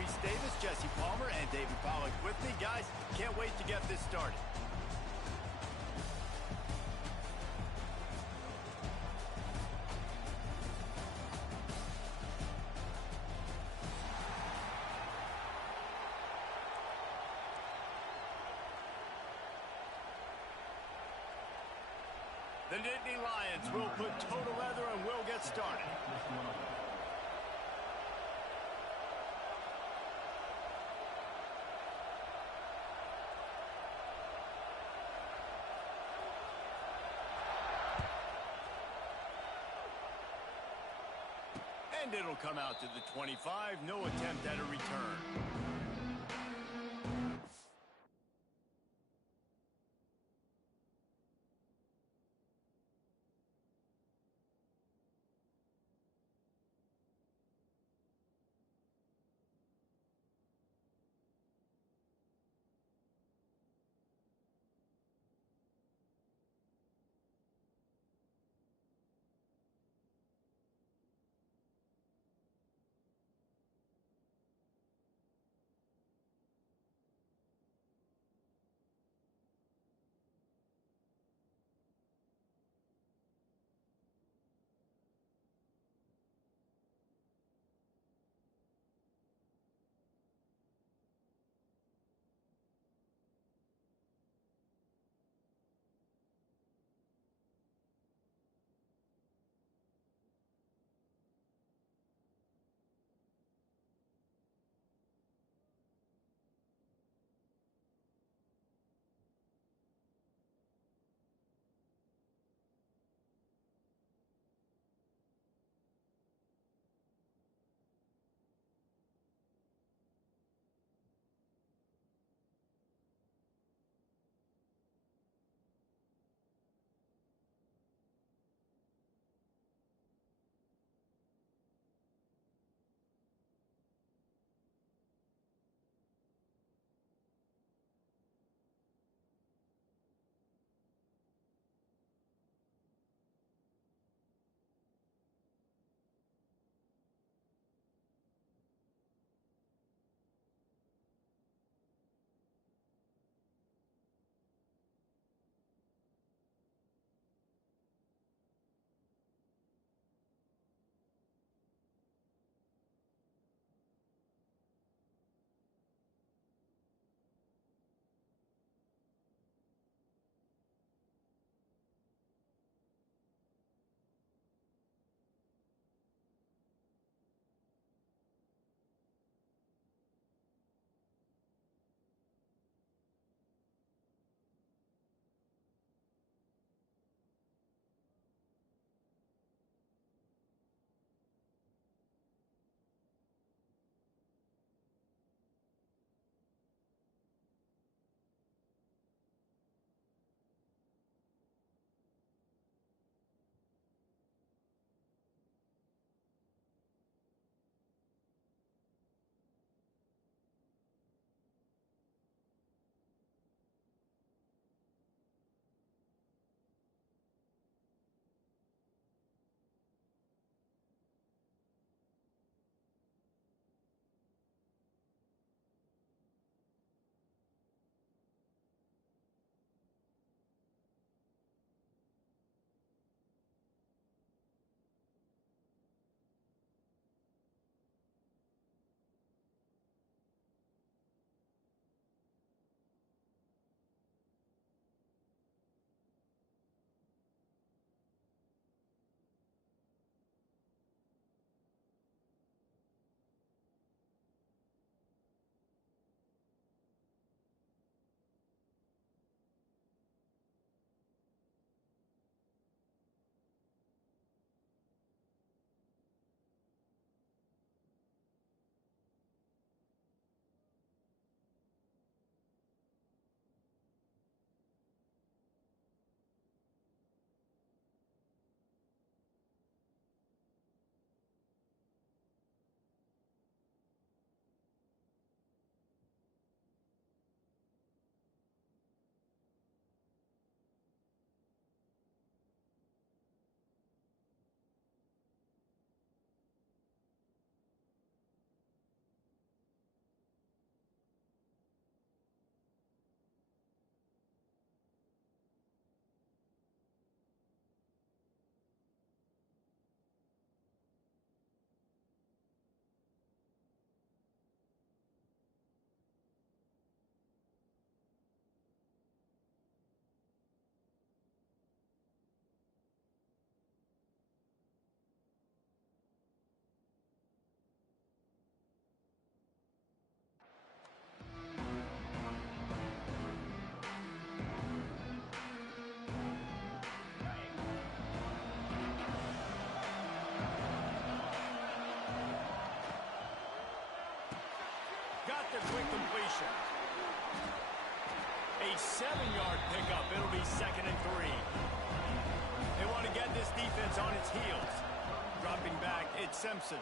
Reese Davis, Jesse Palmer, and David Pollack with me. Guys, can't wait to get this started. The Nittany Lions will put total leather and we'll get started. And it'll come out to the 25. No attempt at a return. A 7-yard pickup. It'll be 2nd and 3. They want to get this defense on its heels. Dropping back, it's Simpson.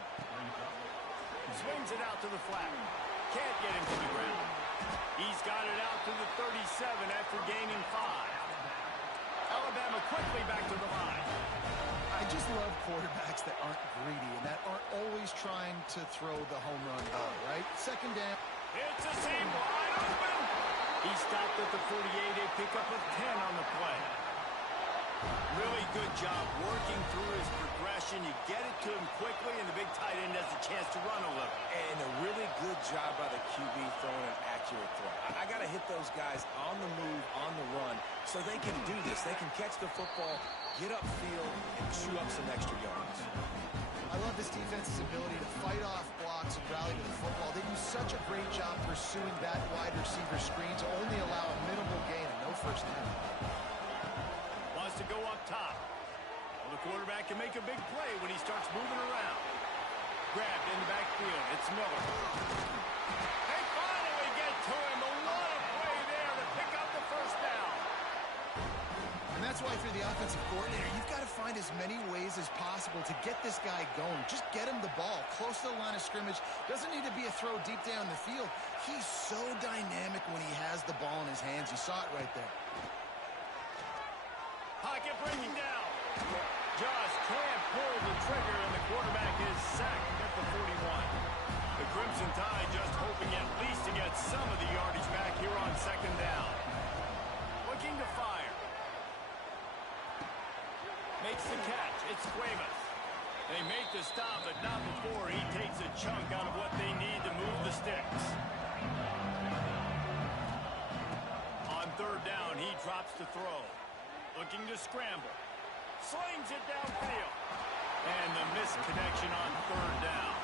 Swings it out to the flat. Can't get him to the ground. He's got it out to the 37 after gaining 5. Alabama quickly back to the line. I just love quarterbacks that aren't greedy and that aren't always trying to throw the home run ball, right? 2nd down. It's a seam wide open. He stopped at the 48, a pickup of 10 on the play. Really good job working through his progression. You get it to him quickly, and the big tight end has a chance to run a little. And a really good job by the QB throwing an accurate throw. I got to hit those guys on the move, on the run, so they can do this. They can catch the football, get upfield, and chew up some extra yards. I love this defense's ability to fight off blocks and rally to the football. They do such a great job pursuing that wide receiver screen to only allow a minimal gain and no first down. Wants to go up top. Well, the quarterback can make a big play when he starts moving around. Grabbed in the backfield. It's Miller. They finally get to him. A lot of play there to pick up the first down. And that's why, if you're the offensive coordinator, you've got to find as many ways as possible to get this guy going. Just get him the ball close to the line of scrimmage. Doesn't need to be a throw deep down the field. He's so dynamic when he has the ball in his hands. You saw it right there. Pocket bringing down. Just can't pull the trigger, and the quarterback is sacked at the 41. The Crimson Tide just hoping at least to get some of the yardage back here on 2nd down. Looking to fire. Makes the catch. It's Cuevas. They make the stop, but not before he takes a chunk out of what they need to move the sticks. On 3rd down, he drops to throw. Looking to scramble. Slings it downfield. And the missed connection on 3rd down.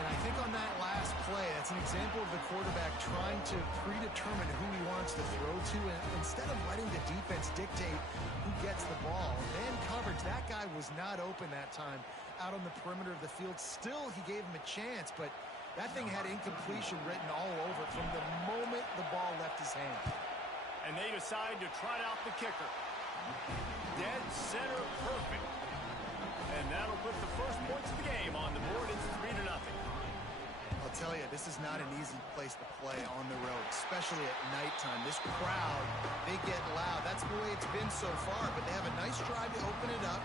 And I think on that last play, that's an example of the quarterback trying to predetermine who he wants to throw to, and instead of letting the defense dictate who gets the ball. Man coverage, that guy was not open that time out on the perimeter of the field. Still, he gave him a chance, but that thing had incompletion written all over it from the moment the ball left his hand. And they decide to trot out the kicker. Dead center perfect. And that'll put the first points of the game on the board. It's 3-0. I'll tell you, this is not an easy place to play on the road, especially at nighttime. This crowd, they get loud. That's the way it's been so far, but they have a nice drive to open it up.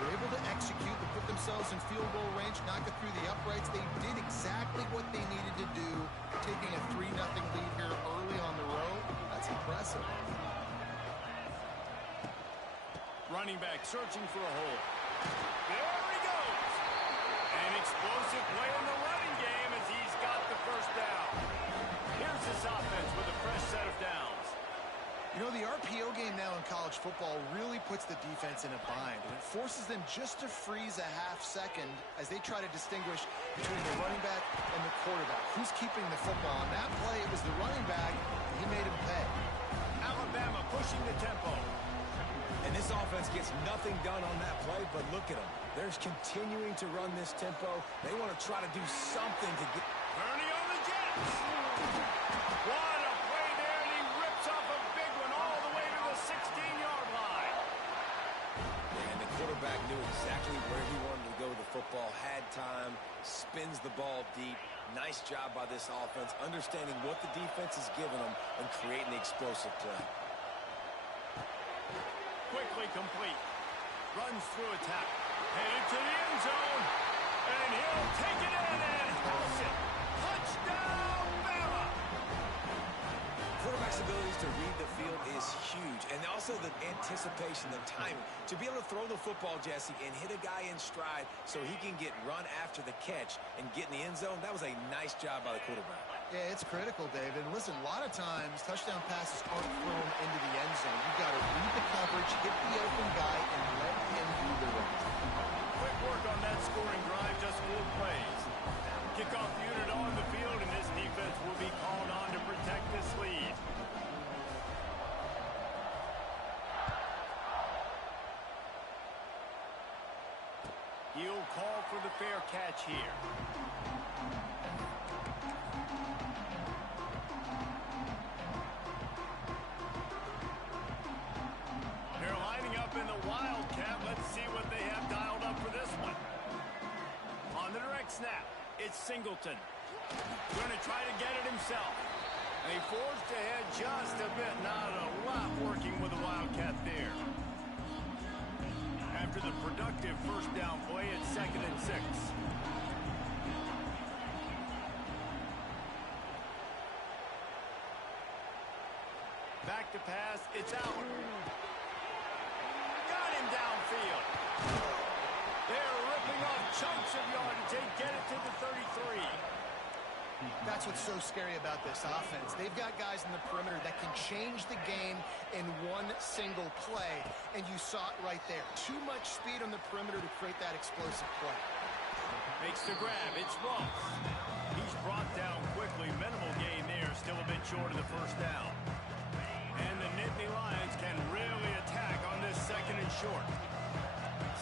They're able to execute, to put themselves in field goal range, knock it through the uprights. They did exactly what they needed to do, taking a 3-0 lead here early on the road. That's impressive. Running back searching for a hole. There he goes. An explosive play in the running game as he's got the first down. Here's this offense with a fresh set of downs. You know, the RPO game now in college football really puts the defense in a bind, and it forces them just to freeze a half second as they try to distinguish between the running back and the quarterback. Who's keeping the football? On that play, it was the running back, and he made him pay. Alabama pushing the tempo. And this offense gets nothing done on that play, but look at them. They're continuing to run this tempo. They want to try to do something to get... Ernie on the Jets. What a play there, and he rips off a big one all the way to the 16-yard line. And the quarterback knew exactly where he wanted to go with the football, had time, spins the ball deep. Nice job by this offense, understanding what the defense is giving them and creating the explosive play. Quickly complete. Runs through a tackle. Headed to the end zone. And he'll take it in and house it. Touchdown, Bama! Quarterback's abilities to read the field is huge. And also the anticipation, the timing. To be able to throw the football, Jesse, and hit a guy in stride so he can get run after the catch and get in the end zone, that was a nice job by the quarterback. Yeah, it's critical, David. And listen, a lot of times, touchdown passes aren't thrown into the end zone. You've got to read the coverage, hit the open guy, and let him do the rest. Quick work on that scoring drive, just 4 plays. Kickoff unit on the field, and this defense will be called on to protect this lead. He'll call for the fair catch here. right snap. It's Singleton. Going to try to get it himself. And he forged ahead just a bit. Not a lot working with the Wildcat there. After the productive first down play, it's 2nd and 6. Back to pass. It's out. Got him downfield. They're ripping off chunks of yardage. They get it to the 33. That's what's so scary about this offense. They've got guys in the perimeter that can change the game in one single play, and you saw it right there. Too much speed on the perimeter to create that explosive play. Makes the grab. It's Ross. He's brought down quickly. Minimal gain there. Still a bit short of the first down. And the Nittany Lions can really attack on this 2nd and short.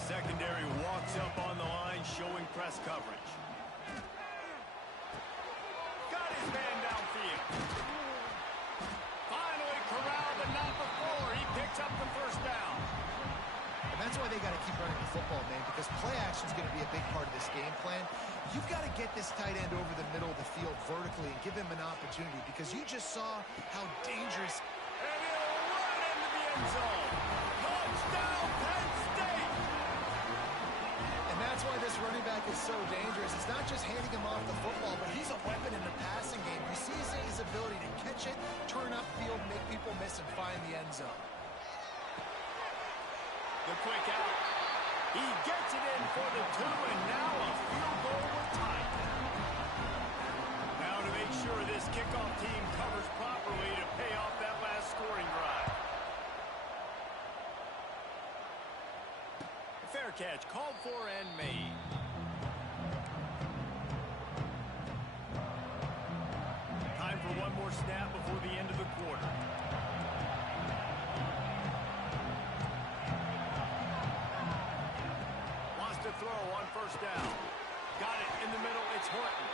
Secondary walks up on the line, showing press coverage. Got his man downfield. Finally corralled, but not before. He picks up the first down. And that's why they got to keep running the football, man, because play action is going to be a big part of this game plan. You've got to get this tight end over the middle of the field vertically and give him an opportunity, because you just saw how dangerous. And he'll run into the end zone. Touchdown, Penn State! And that's why this running back is so dangerous. It's not just handing him off the football, but he's a weapon in the passing game. You see his ability to catch it, turn upfield, make people miss, and find the end zone. The quick out. He gets it in for the 2, and now a field goal with time. Now to make sure this kickoff team covers properly to pay off that last scoring drive. Fair catch called for and made. Time for one more snap before the end of the quarter. Wants to throw on first down. Got it in the middle. It's Horton.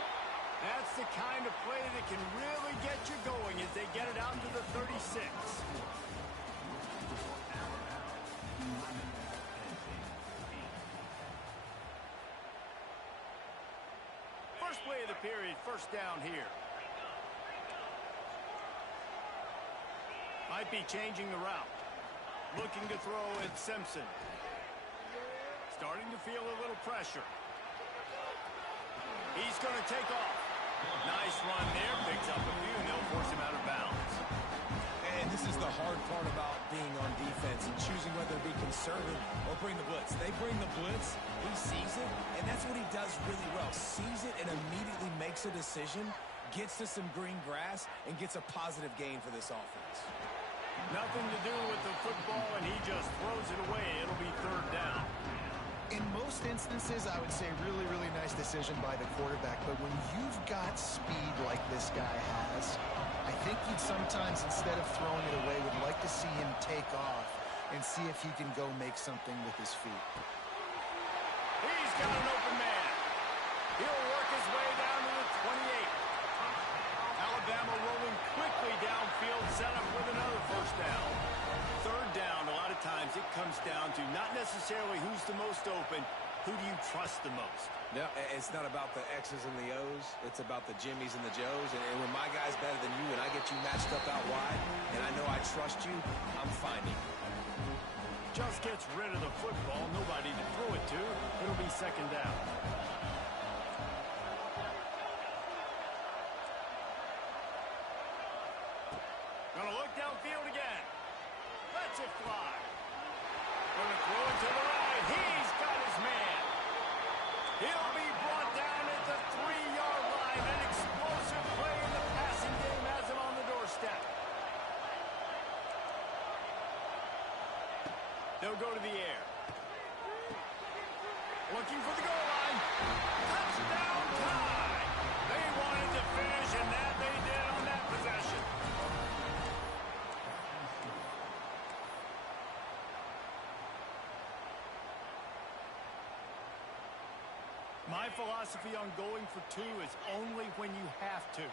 That's the kind of play that can really get you going as they get it out to the 36. First play of the period, first down here. Might be changing the route. Looking to throw at Simpson. Starting to feel a little pressure. He's going to take off. Nice run there. Picks up a few, and they'll force him out of bounds. And this is the hard part about being on defense and choosing whether to be conservative or bring the blitz. They bring the blitz, he sees it, and that's what he does really well. Sees it and immediately makes a decision, gets to some green grass, and gets a positive gain for this offense. Nothing to do with the football, and he just throws it away. It'll be 3rd down. In most instances, I would say really, really nice decision by the quarterback. But when you've got speed like this guy has, I think you'd sometimes, instead of throwing it away, would like to see him take off and see if he can go make something with his feet. He's got an open man. He'll work his way down to the 28. Alabama rolling quickly downfield, set up with another first down. 3rd down, a lot of times it comes down to not necessarily who's the most open, who do you trust the most? No, it's not about the X's and the O's. It's about the Jimmies and the Joes. And when my guy's better than you and I get you matched up out wide, and I know I trust you, I'm finding. Just gets rid of the football. Nobody to throw it to. It'll be 2nd down. Gonna look downfield again. Lets it fly. Gonna throw it to the right. He's got his man. He'll be brought down at the 3-yard line. An explosive play in the passing game has him on the doorstep. They'll go to the air. Looking for the goal line. Touchdown tie. They wanted to finish, and that they did on that possession. My philosophy on going for 2 is only when you have to.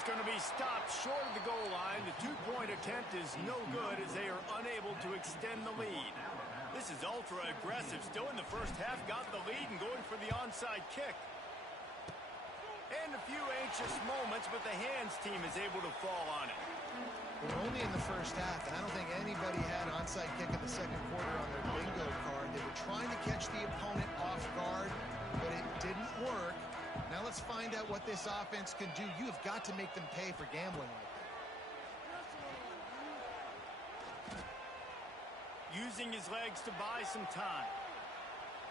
is going to be stopped short of the goal line. The two-point attempt is no good as they are unable to extend the lead. This is ultra-aggressive. Still in the first half, got the lead and going for the onside kick. And a few anxious moments, but the hands team is able to fall on it. We're only in the first half, and I don't think anybody had onside kick in the second quarter on their bingo card. They were trying to catch the opponent off guard, but it didn't work. Now let's find out what this offense can do. You have got to make them pay for gambling like that. Using his legs to buy some time.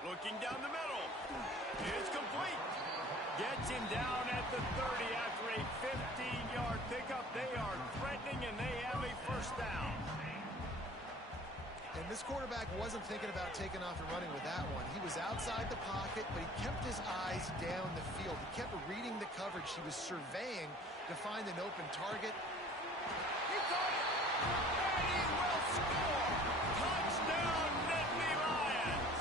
Looking down the middle. It's complete. Gets him down at the 30 after a 15-yard pickup. They are threatening, and they have a first down. And this quarterback wasn't thinking about taking off and running with that one. He was outside the pocket, but he kept his eyes down the field. He kept reading the coverage. He was surveying to find an open target. He caught it, and he will score. Touchdown, Nittany Lions.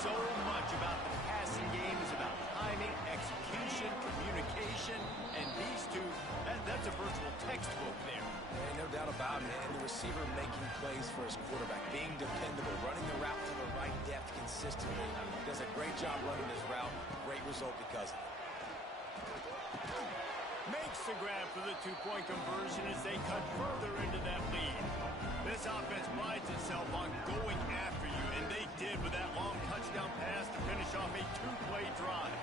So much about the passing game is about timing, execution, communication, and these two, that's a virtual textbook there. And no doubt about it, and the receiver making plays for his quarterback, being dependable, running the route to the right depth consistently. Does a great job running this route. Great result because of it. Makes the grab for the two-point conversion as they cut further into that lead. This offense prides itself on going after you, and they did with that long touchdown pass to finish off a two-play drive.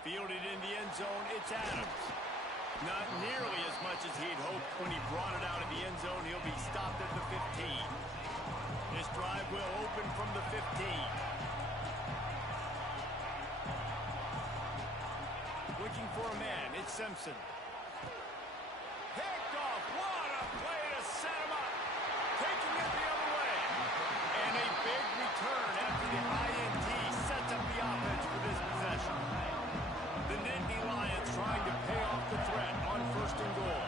Fielded in the end zone, it's Adams. Not nearly as much as he'd hoped when he brought it out of the end zone. He'll be stopped at the 15. This drive will open from the 15. Looking for a man, it's Simpson. Picked off, what a play to set him up. Taking it the other way. And a big return after the INT sets up the offense for this possession. The Nittany Lions trying to pay off the threat on first and goal.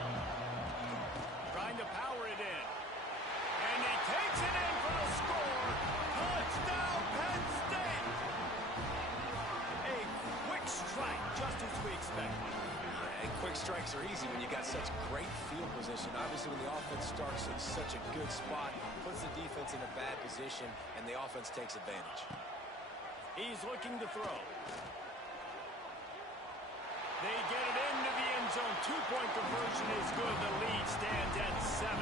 Trying to power it in. And he takes it in for the score. Touchdown, Penn State. A quick strike, just as we expected. And quick strikes are easy when you got such great field position. Obviously, when the offense starts in such a good spot, puts the defense in a bad position, and the offense takes advantage. He's looking to throw. They get it into the end zone. Two-point conversion is good. The lead stands at 7.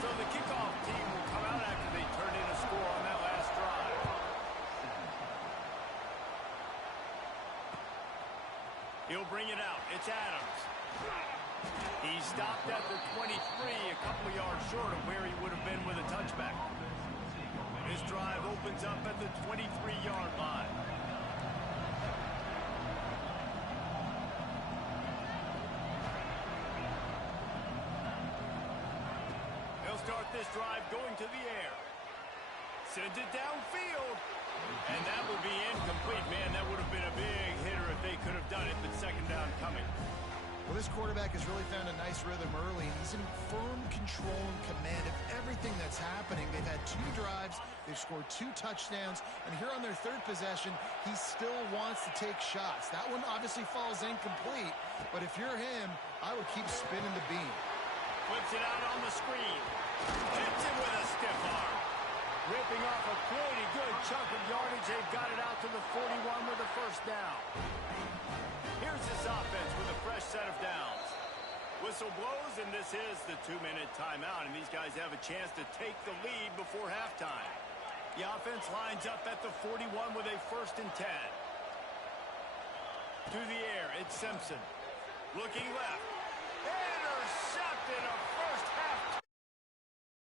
So the kickoff team will come out after they turn in a score on that last drive. He'll bring it out. It's Adams. He stopped at the 23, a couple of yards short of where he would have been with a touchback. This drive opens up at the 23-yard line. They'll start this drive going to the air. Sends it downfield. And that will be incomplete. Man, that would have been a big hitter if they could have done it, but second down coming. Well, this quarterback has really found a nice rhythm early, and he's in firm control and command of everything that's happening. They've had 2 drives, they've scored 2 touchdowns, and here on their third possession, he still wants to take shots. That one obviously falls incomplete, but if you're him, I would keep spinning the beam. Flips it out on the screen. Hits him with a stiff arm. Ripping off a pretty good chunk of yardage. They've got it out to the 41 with a first down. Here's this offense with a fresh set of downs. Whistle blows, and this is the 2-minute timeout, and these guys have a chance to take the lead before halftime. The offense lines up at the 41 with a first and 10. To the air, it's Simpson. Looking left. Intercepted, a first